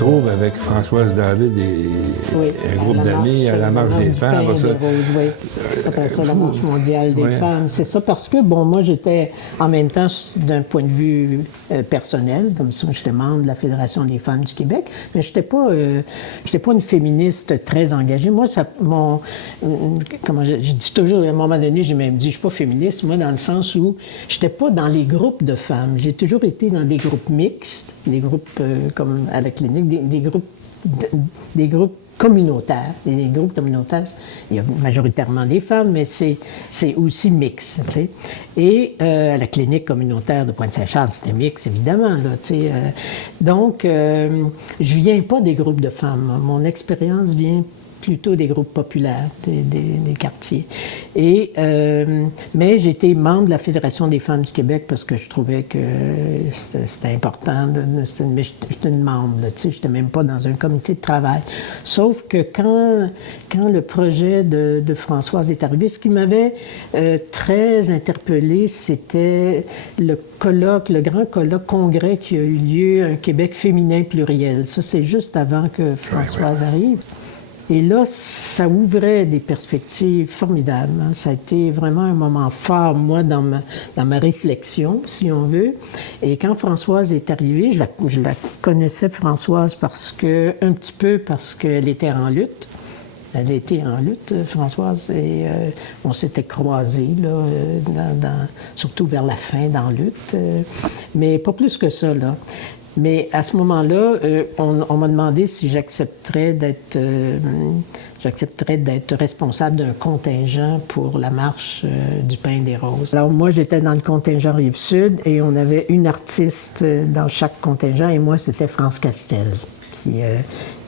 retrouve avec Françoise David et un groupe d'amis à la Marche des femmes. Après ça, la Marche mondiale des femmes. C'est ça, parce que, bon, moi, j'étais en même temps, d'un point de vue personnel, comme ça, j'étais membre de la Fédération des femmes du Québec, mais j'étais pas une féministe très engagée. Moi, je dis toujours, à un moment donné, j'ai même dit, je suis pas féministe, moi, dans le sens où j'étais pas dans les groupes de femmes. J'ai toujours été dans des groupes mixtes, des groupes comme à la clinique, des groupes communautaires. Des groupes communautaires, il y a majoritairement des femmes, mais c'est aussi mixte, tu sais. Et à la clinique communautaire de Pointe-Saint-Charles, c'était mixte, évidemment, là, tu sais. Donc, je viens pas des groupes de femmes. Mon expérience vient plutôt des groupes populaires, des quartiers. Mais j'étais membre de la Fédération des femmes du Québec parce que je trouvais que c'était important. Mais j'étais une membre, tu sais, j'étais même pas dans un comité de travail. Sauf que quand le projet de Françoise est arrivé, ce qui m'avait très interpellée, c'était le grand colloque congrès qui a eu lieu, un Québec féminin pluriel. Ça, c'est juste avant que Françoise arrive. Et là, ça ouvrait des perspectives formidables. Hein. Ça a été vraiment un moment fort, moi, dans ma réflexion, si on veut. Et quand Françoise est arrivée, je la connaissais, Françoise, un petit peu parce qu'elle était en lutte. Elle était en lutte, Françoise, et on s'était croisés, là, surtout vers la fin, dans la lutte. Mais pas plus que ça, là. Mais à ce moment-là, on m'a demandé si j'accepterais d'être responsable d'un contingent pour la marche du Pain des Roses. Alors moi, j'étais dans le contingent Rive-Sud et on avait une artiste dans chaque contingent et moi, c'était France Castel qui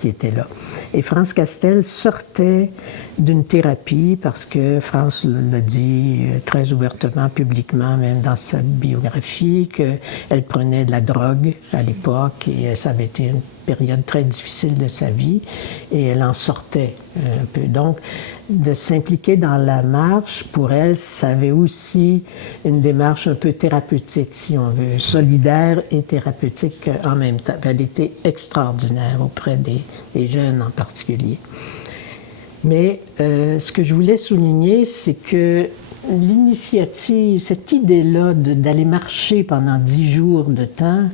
était là. Et France Castel sortait d'une thérapie parce que France l'a dit très ouvertement, publiquement, même dans sa biographie, qu'elle prenait de la drogue à l'époque et ça avait été une période très difficile de sa vie et elle en sortait un peu. Donc, de s'impliquer dans la marche, pour elle, ça avait aussi une démarche un peu thérapeutique, si on veut, solidaire et thérapeutique en même temps. Elle était extraordinaire auprès des jeunes en particulier. Mais ce que je voulais souligner, c'est que l'initiative, cette idée-là d'aller marcher pendant 10 jours de temps,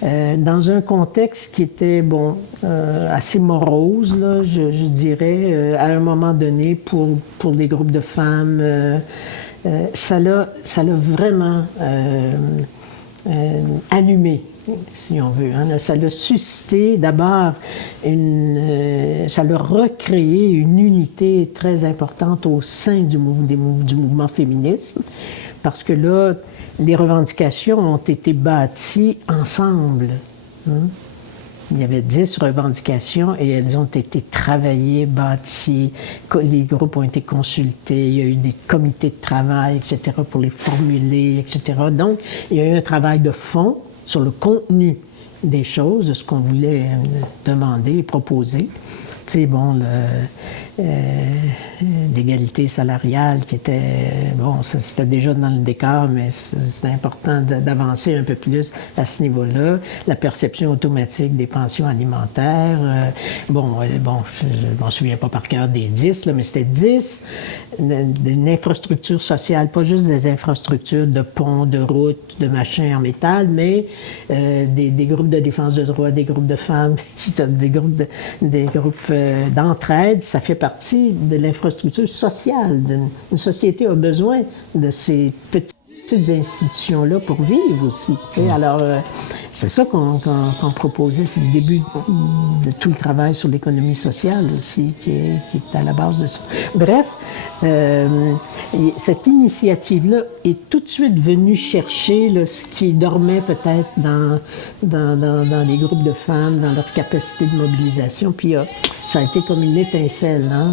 dans un contexte qui était, assez morose, là, je dirais, à un moment donné, pour des groupes de femmes, ça l'a vraiment allumé, si on veut. Hein. Ça l'a suscité d'abord, ça l'a recréé une unité très importante au sein du mouvement féministe, parce que là, les revendications ont été bâties ensemble. Hein. Il y avait 10 revendications et elles ont été travaillées, bâties. Les groupes ont été consultés, il y a eu des comités de travail, etc., pour les formuler, etc. Donc, il y a eu un travail de fond sur le contenu des choses, de ce qu'on voulait demander et proposer. Tu sais, l'égalité salariale qui était, c'était déjà dans le décor, mais c'était important d'avancer un peu plus à ce niveau-là. La perception automatique des pensions alimentaires. Je ne m'en souviens pas par cœur des 10, là, mais c'était 10 d'une infrastructure sociale, pas juste des infrastructures de ponts, de routes, de machins en métal, mais des groupes de défense de droits, des groupes de femmes, des groupes d'entraide. Ça fait partie de l'infrastructure sociale. Une société a besoin de ces petites institutions-là pour vivre aussi. Alors, c'est ça qu'on proposait, c'est le début de tout le travail sur l'économie sociale aussi, qui est à la base de ça. Bref, cette initiative-là est tout de suite venue chercher là, ce qui dormait peut-être dans les groupes de femmes, dans leur capacité de mobilisation. Puis ça a été comme une étincelle. Hein?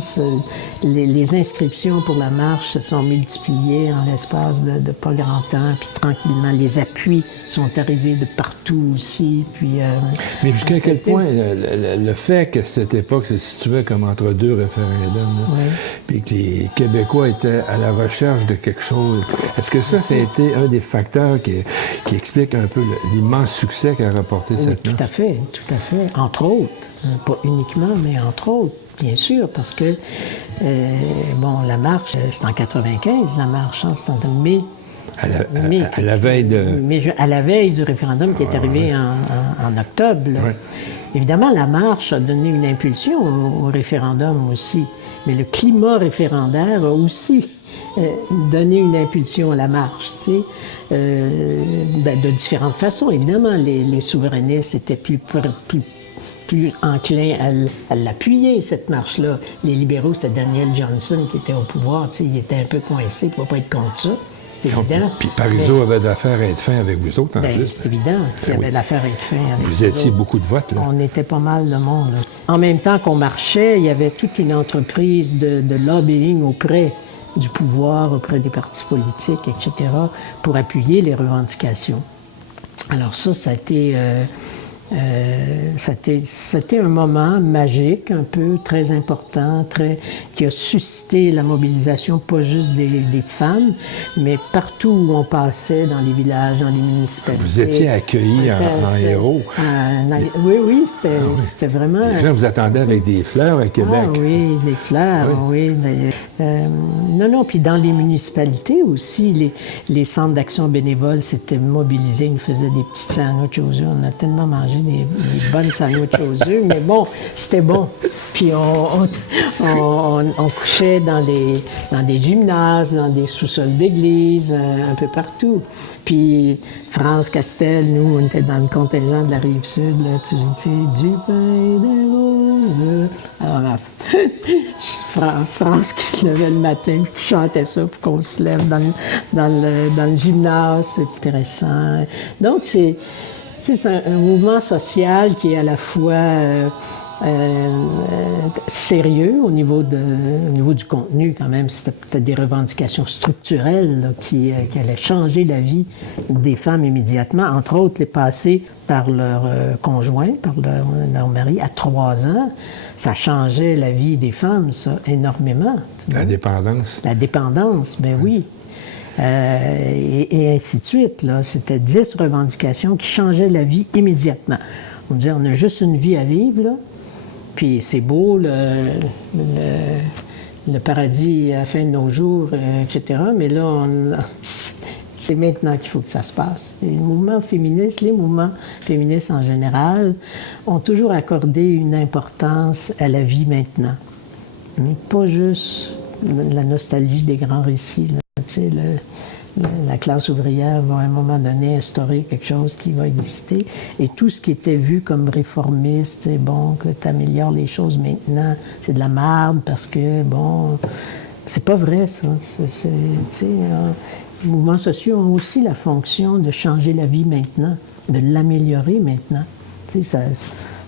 Les inscriptions pour la marche se sont multipliées en l'espace de pas grand temps. Puis tranquillement, les appuis sont arrivés de partout aussi. Puis, mais jusqu'à quel point le fait que cette époque se situait comme entre deux référendums, puis que les Québécois étaient à la recherche de quelque chose, Est-ce que ça a été un des facteurs qui explique un peu l'immense succès qu'a rapporté cette marche? Tout à fait, tout à fait. Entre autres, pas uniquement, mais entre autres, bien sûr, parce que, bon, la marche, c'est en 95, la marche, hein, c'est en mai. À la veille de... À la veille du référendum qui est arrivé en octobre. Ouais. Évidemment, la marche a donné une impulsion au référendum aussi, mais le climat référendaire a aussi donné une impulsion à la marche, tu sais, de différentes façons. Évidemment, les souverainistes étaient plus enclins à l'appuyer, cette marche-là. Les libéraux, c'était Daniel Johnson qui était au pouvoir, tu sais, il était un peu coincé, il ne pouvait pas être contre ça. C'est évident. Puis Parizeau avait d'affaires à être fin avec vous autres, en plus. C'est évident qu'il y avait l'affaire à être fin avec vous étiez beaucoup de votes, là. On était pas mal de monde, là. En même temps qu'on marchait, il y avait toute une entreprise de lobbying auprès du pouvoir, auprès des partis politiques, etc., pour appuyer les revendications. Alors ça a été... C'était un moment magique, un peu très important, qui a suscité la mobilisation, pas juste des femmes, mais partout où on passait, dans les villages, dans les municipalités. Vous étiez accueillis en héros. Oui, c'était vraiment... Les gens vous attendaient avec des fleurs à Québec. Ah oui, des fleurs, oui. Non, puis dans les municipalités aussi, les centres d'action bénévole s'étaient mobilisés, ils nous faisaient des petites sandwichs aux œufs. On a tellement mangé des bonnes sandwichs aux œufs, mais bon, c'était bon. Puis on couchait dans des gymnases, dans des sous-sols d'église, un peu partout. Puis France Castel, nous, on était dans le contingent de la Rive-Sud, là, tu sais, du pain des roses. Alors, France qui se levait le matin, qui chantait ça pour qu'on se lève dans le gymnase, c'est intéressant. Donc, c'est un mouvement social qui est à la fois sérieux au niveau du contenu, quand même. C'était des revendications structurelles là, qui allaient changer la vie des femmes immédiatement, entre autres les passer par leur conjoint, par leur mari à 3 ans. Ça changeait la vie des femmes, ça, énormément. La dépendance. La dépendance, ben oui. Et ainsi de suite. Là. C'était 10 revendications qui changeaient la vie immédiatement. On disait, on a juste une vie à vivre, là, puis c'est beau, le paradis à la fin de nos jours, etc. Mais là, c'est maintenant qu'il faut que ça se passe. Les mouvements féministes en général, ont toujours accordé une importance à la vie maintenant. Pas juste la nostalgie des grands récits, là. Tu sais, la classe ouvrière va à un moment donné instaurer quelque chose qui va exister. Et tout ce qui était vu comme réformiste, c'est bon, que tu améliores les choses maintenant, c'est de la merde parce que, bon, c'est pas vrai, ça. Les mouvements sociaux ont aussi la fonction de changer la vie maintenant, de l'améliorer maintenant. Tu sais,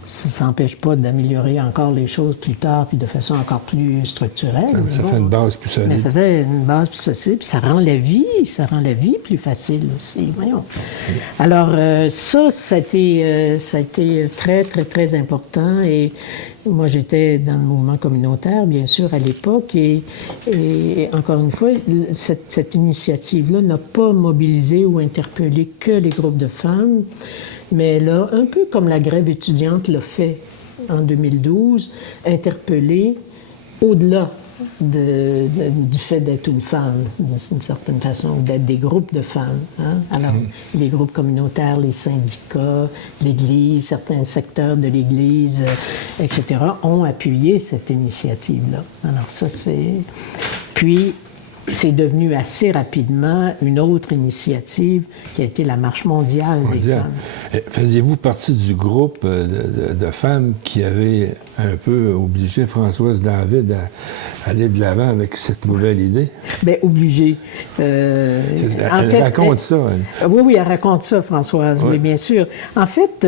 ça n'empêche pas d'améliorer encore les choses plus tard, puis de façon encore plus structurelle. Ça fait une base plus solide. Mais ça fait une base plus solide, puis ça rend la vie plus facile aussi, voyons. Alors, ça a été très, très, très important, et moi, j'étais dans le mouvement communautaire, bien sûr, à l'époque, et encore une fois, cette initiative-là n'a pas mobilisé ou interpellé que les groupes de femmes, mais là, un peu comme la grève étudiante l'a fait en 2012, interpeller au-delà du fait d'être une femme, d'une certaine façon, d'être des groupes de femmes. Hein? Alors, les groupes communautaires, les syndicats, l'Église, certains secteurs de l'Église, etc., ont appuyé cette initiative-là. Alors ça, c'est... Puis, c'est devenu assez rapidement une autre initiative qui a été la Marche mondiale des femmes. Faisiez-vous partie du groupe de femmes qui avait un peu obligé Françoise David à aller de l'avant avec cette nouvelle idée? Bien, obligée. Elle raconte ça. Oui, elle raconte ça, Françoise, oui, bien sûr. En fait,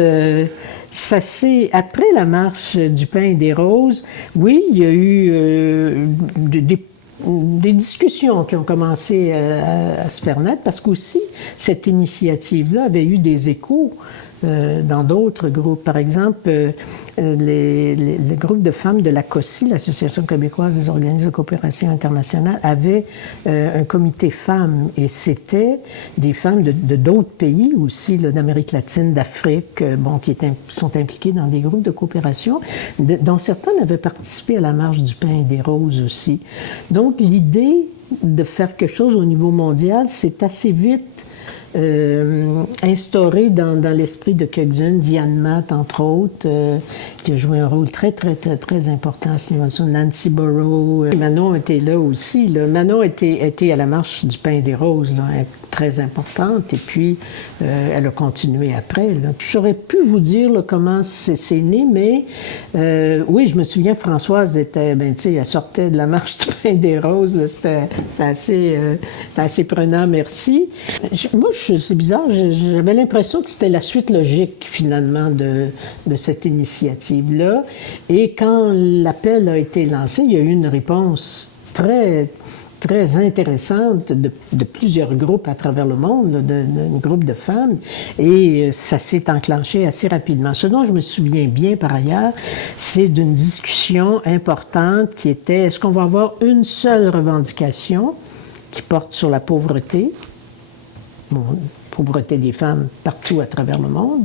ça c'est après la Marche du pain et des roses, oui, il y a eu des discussions qui ont commencé à se faire naître, parce qu'aussi, cette initiative-là avait eu des échos dans d'autres groupes. Par exemple, le groupe de femmes de la COSI, l'Association québécoise des organismes de coopération internationale, avait un comité femmes et c'était des femmes de d'autres pays aussi, d'Amérique latine, d'Afrique, qui sont impliquées dans des groupes de coopération, dont certaines avaient participé à la marche du pain et des roses aussi. Donc l'idée de faire quelque chose au niveau mondial, c'est assez vite instauré dans l'esprit de quelques-unes, Diane Matt, entre autres, qui a joué un rôle très, très, très, très important à ce niveau-là. Nancy Borough. Manon était là aussi. Là. Manon était à la marche du pain et des roses, là, très importante, et puis elle a continué après. Là. Je saurais plus vous dire là, comment c'est né, mais oui, je me souviens, Françoise était, elle sortait de la marche du pain et des roses. C'était assez prenant, merci. Moi, c'est bizarre, j'avais l'impression que c'était la suite logique, finalement, de cette initiative-là. Et quand l'appel a été lancé, il y a eu une réponse très, très intéressante de plusieurs groupes à travers le monde, de groupes de femmes, et ça s'est enclenché assez rapidement. Ce dont je me souviens bien, par ailleurs, c'est d'une discussion importante qui était, est-ce qu'on va avoir une seule revendication qui porte sur la pauvreté, pauvreté des femmes partout à travers le monde,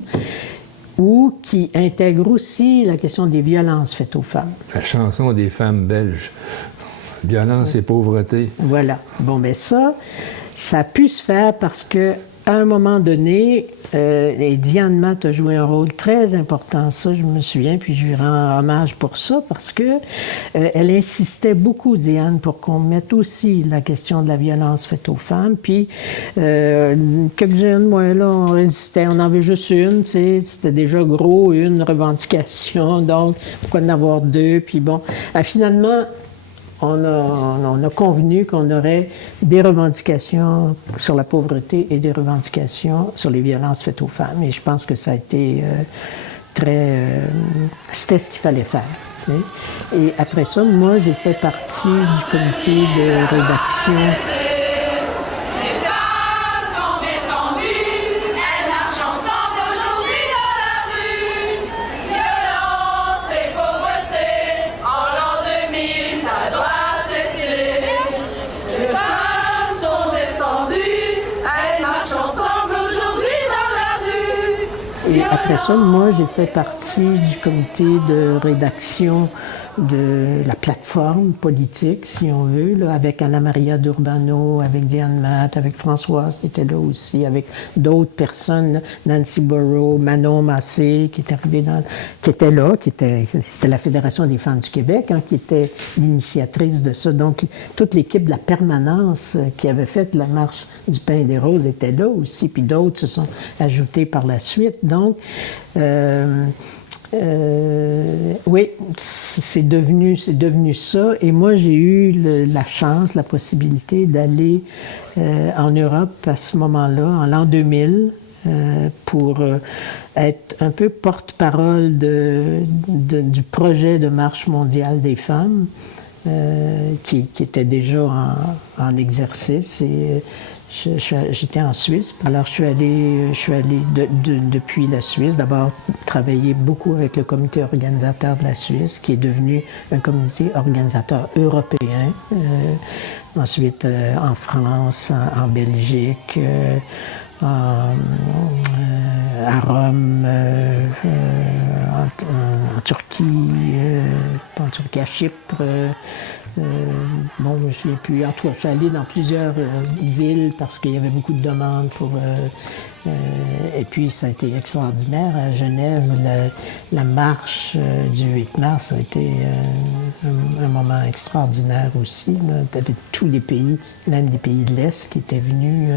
ou qui intègre aussi la question des violences faites aux femmes. La chanson des femmes belges. Violence et pauvreté. Voilà. Bon, mais ça a pu se faire parce que à un moment donné, et Diane Matt a joué un rôle très important, ça je me souviens, puis je lui rends hommage pour ça, parce que elle insistait beaucoup, Diane, pour qu'on mette aussi la question de la violence faite aux femmes, puis quelques-unes, moi, là, on résistait, on en veut juste une, tu sais, c'était déjà gros, une revendication, donc pourquoi en avoir deux, puis bon, finalement, on a convenu qu'on aurait des revendications sur la pauvreté et des revendications sur les violences faites aux femmes. Et je pense que ça a été c'était ce qu'il fallait faire. Tu sais. Et après ça, moi, j'ai fait partie du comité de rédaction. Et après ça, moi, j'ai fait partie du comité de rédaction de la plateforme politique, si on veut, là, avec Anna Maria d'Urbano, avec Diane Matt, avec Françoise qui était là aussi, avec d'autres personnes, Nancy Borough, Manon Massé, qui était là, c'était la Fédération des femmes du Québec, qui était l'initiatrice de ça. Donc, toute l'équipe de la permanence qui avait fait la marche du pain et des roses était là aussi, puis d'autres se sont ajoutés par la suite. Donc, oui, c'est devenu ça. Et moi, j'ai eu la chance, la possibilité d'aller en Europe à ce moment-là, en l'an 2000, pour être un peu porte-parole du projet de marche mondiale des femmes, qui était déjà en exercice. Et j'étais en Suisse. Alors, je suis allée depuis la Suisse, d'abord travailler beaucoup avec le comité organisateur de la Suisse, qui est devenu un comité organisateur européen. Ensuite, en France, en Belgique, à Rome, en Turquie, à Chypre. Bon, je ne me souviens plus. En tout cas, je suis allée dans plusieurs villes parce qu'il y avait beaucoup de demandes pour... et puis, ça a été extraordinaire. À Genève, la marche du 8 mars a été un moment extraordinaire aussi. Avec tous les pays, même des pays de l'Est qui étaient venus,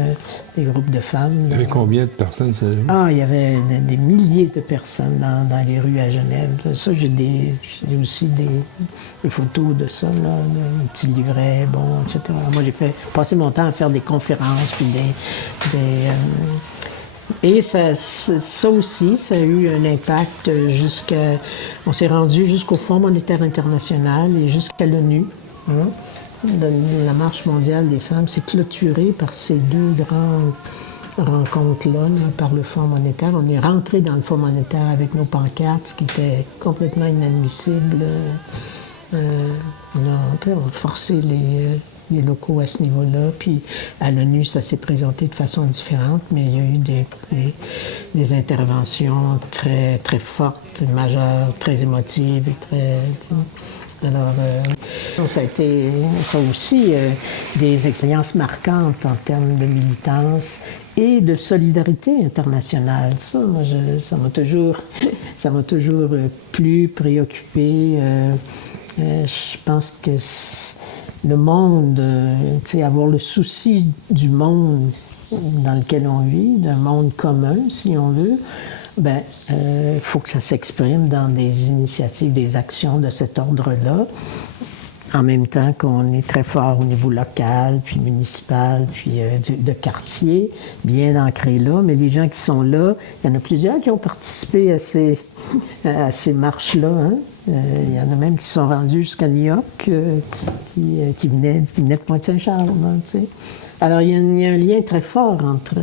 des groupes de femmes. Il y avait combien de personnes, ça? Il y avait des milliers de personnes dans les rues à Genève. Ça, j'ai aussi des photos de ça, là, un petit livret, bon, etc. Moi, j'ai passé mon temps à faire des conférences, puis et ça aussi, ça a eu un impact on s'est rendu jusqu'au Fonds monétaire international et jusqu'à l'ONU. La marche mondiale des femmes s'est clôturée par ces deux grands rencontre-là, là, par le Fonds monétaire. On est rentré dans le Fonds monétaire avec nos pancartes, ce qui était complètement inadmissible. On a forcé les locaux à ce niveau-là. Puis à l'ONU, ça s'est présenté de façon différente, mais il y a eu des interventions très, très fortes, majeures, très émotives et très... Alors, ça a été, ça aussi, des expériences marquantes en termes de militance et de solidarité internationale. Ça, moi, ça m'a toujours plu, préoccupé. Je pense que le monde, avoir le souci du monde dans lequel on vit, d'un monde commun, si on veut, faut que ça s'exprime dans des initiatives, des actions de cet ordre-là, en même temps qu'on est très fort au niveau local, puis municipal, puis de quartier, bien ancré là. Mais les gens qui sont là, il y en a plusieurs qui ont participé à ces marches-là. Hein? Il y en a même qui sont rendus jusqu'à New York, qui venaient de Pointe-Saint-Charles. Hein, alors, il y a un lien très fort entre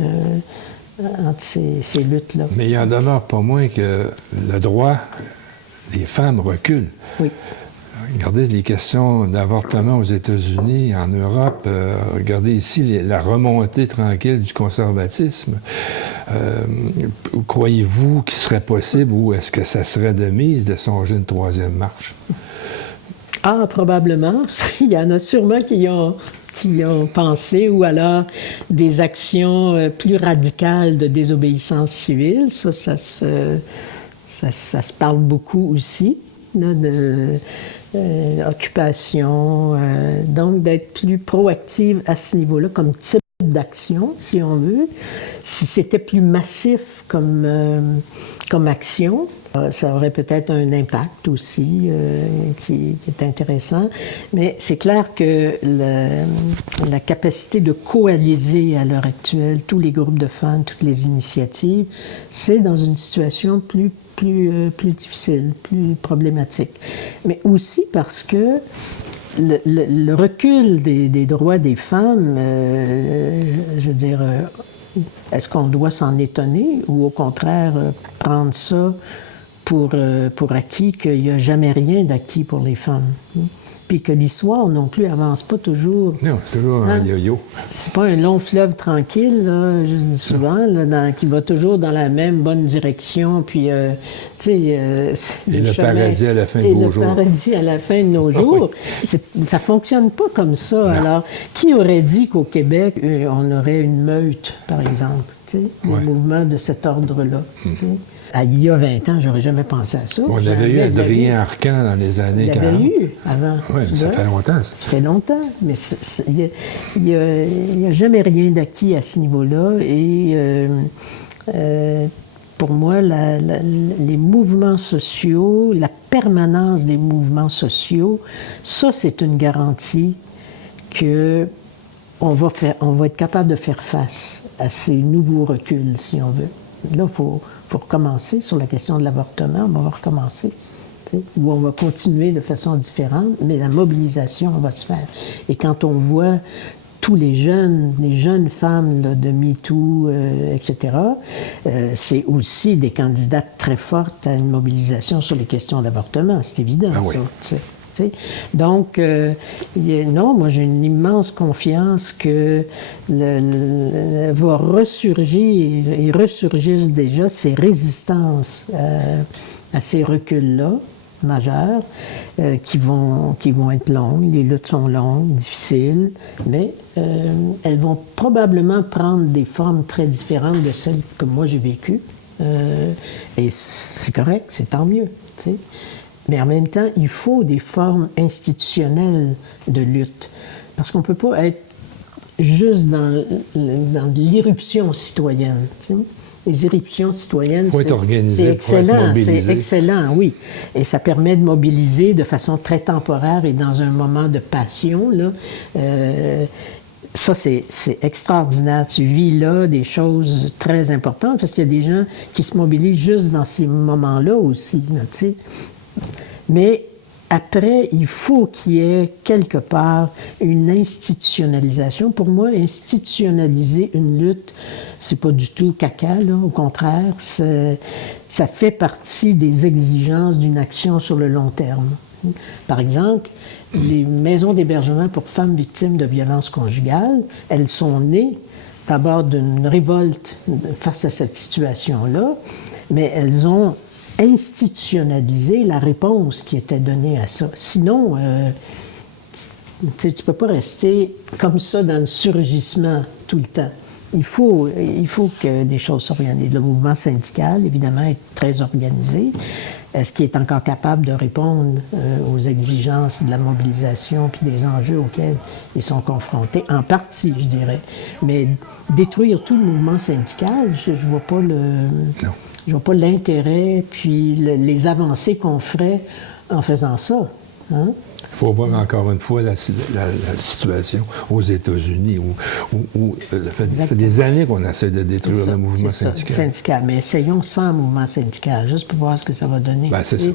ces luttes-là. Mais il en demeure pas moins que le droit des femmes recule. Oui. Regardez les questions d'avortement aux États-Unis, en Europe. Regardez ici la remontée tranquille du conservatisme. Croyez-vous qu'il serait possible ou est-ce que ça serait de mise de songer une troisième marche? Ah, probablement. Il y en a sûrement qui ont pensé, ou alors des actions plus radicales de désobéissance civile. Ça se parle beaucoup aussi, là, occupation. Donc, d'être plus proactive à ce niveau-là, comme type d'action, si on veut. Si c'était plus massif comme action, ça aurait peut-être un impact aussi qui est intéressant. Mais c'est clair que la capacité de coaliser à l'heure actuelle tous les groupes de femmes, toutes les initiatives, c'est dans une situation plus difficile, plus problématique. Mais aussi parce que le recul des droits des femmes, je veux dire, est-ce qu'on doit s'en étonner ou au contraire prendre ça pour acquis qu'il n'y a jamais rien d'acquis pour les femmes? Puis que l'histoire non plus avance pas toujours. Non, c'est toujours un yo-yo. C'est pas un long fleuve tranquille, là, je dis souvent, là, qui va toujours dans la même bonne direction. Puis, tu sais... et le paradis à la fin de vos jours. Et le paradis à la fin de nos jours. Ça fonctionne pas comme ça. Non. Alors, qui aurait dit qu'au Québec, on aurait une meute, par exemple? Tu sais, un mouvement de cet ordre-là. Il y a 20 ans, j'aurais jamais pensé à ça. On avait eu Adrien Arcan dans les années 40. Il y avait eu avant. Oui, mais ça fait longtemps. Ça fait longtemps, mais il n'y a jamais rien d'acquis à ce niveau-là. Et pour moi, les mouvements sociaux, la permanence des mouvements sociaux, ça, c'est une garantie que on va être capable de faire face à ces nouveaux reculs, si on veut. Là, il faut recommencer sur la question de l'avortement. On va recommencer. Ou on va continuer de façon différente, mais la mobilisation va se faire. Et quand on voit tous les jeunes femmes là, de MeToo, etc., c'est aussi des candidates très fortes à une mobilisation sur les questions d'avortement. C'est évident, ça. Oui. Donc, non, moi j'ai une immense confiance que va ressurgir et ressurgissent déjà ces résistances à ces reculs-là majeurs qui vont être longues. Les luttes sont longues, difficiles, mais elles vont probablement prendre des formes très différentes de celles que moi j'ai vécues. Et c'est correct, c'est tant mieux, tu sais. Mais en même temps, il faut des formes institutionnelles de lutte. Parce qu'on ne peut pas être juste dans l'irruption citoyenne. Tu sais? Les irruptions citoyennes, c'est excellent. C'est excellent, oui. Et ça permet de mobiliser de façon très temporaire et dans un moment de passion, là. Ça, c'est extraordinaire. Tu vis là des choses très importantes parce qu'il y a des gens qui se mobilisent juste dans ces moments-là aussi, là, tu sais. Mais après, il faut qu'il y ait quelque part une institutionnalisation. Pour moi, institutionnaliser une lutte, c'est pas du tout caca, là. Au contraire, ça fait partie des exigences d'une action sur le long terme. Par exemple, les maisons d'hébergement pour femmes victimes de violences conjugales, elles sont nées d'abord d'une révolte face à cette situation-là, mais elles ont institutionnalisé la réponse qui était donnée à ça. Sinon, tu ne peux pas rester comme ça dans le surgissement tout le temps. Il faut que des choses s'organisent. Le mouvement syndical, évidemment, est très organisé. Est-ce qu'il est encore capable de répondre aux exigences de la mobilisation puis des enjeux auxquels ils sont confrontés? En partie, je dirais. Mais détruire tout le mouvement syndical, je ne vois pas je vois pas l'intérêt puis les avancées qu'on ferait en faisant ça. Hein? Il faut voir encore une fois la situation aux États-Unis où ça fait des années qu'on essaie de détruire le mouvement syndical. Mais essayons sans mouvement syndical, juste pour voir ce que ça va donner. Ben, c'est ça.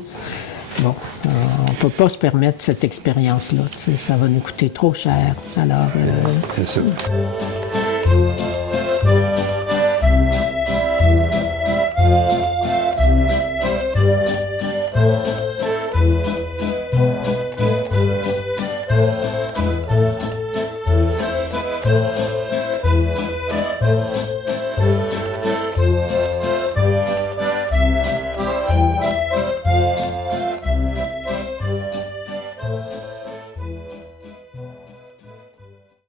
Bon, on ne peut pas se permettre cette expérience-là. Ça va nous coûter trop cher. Alors, c'est ça.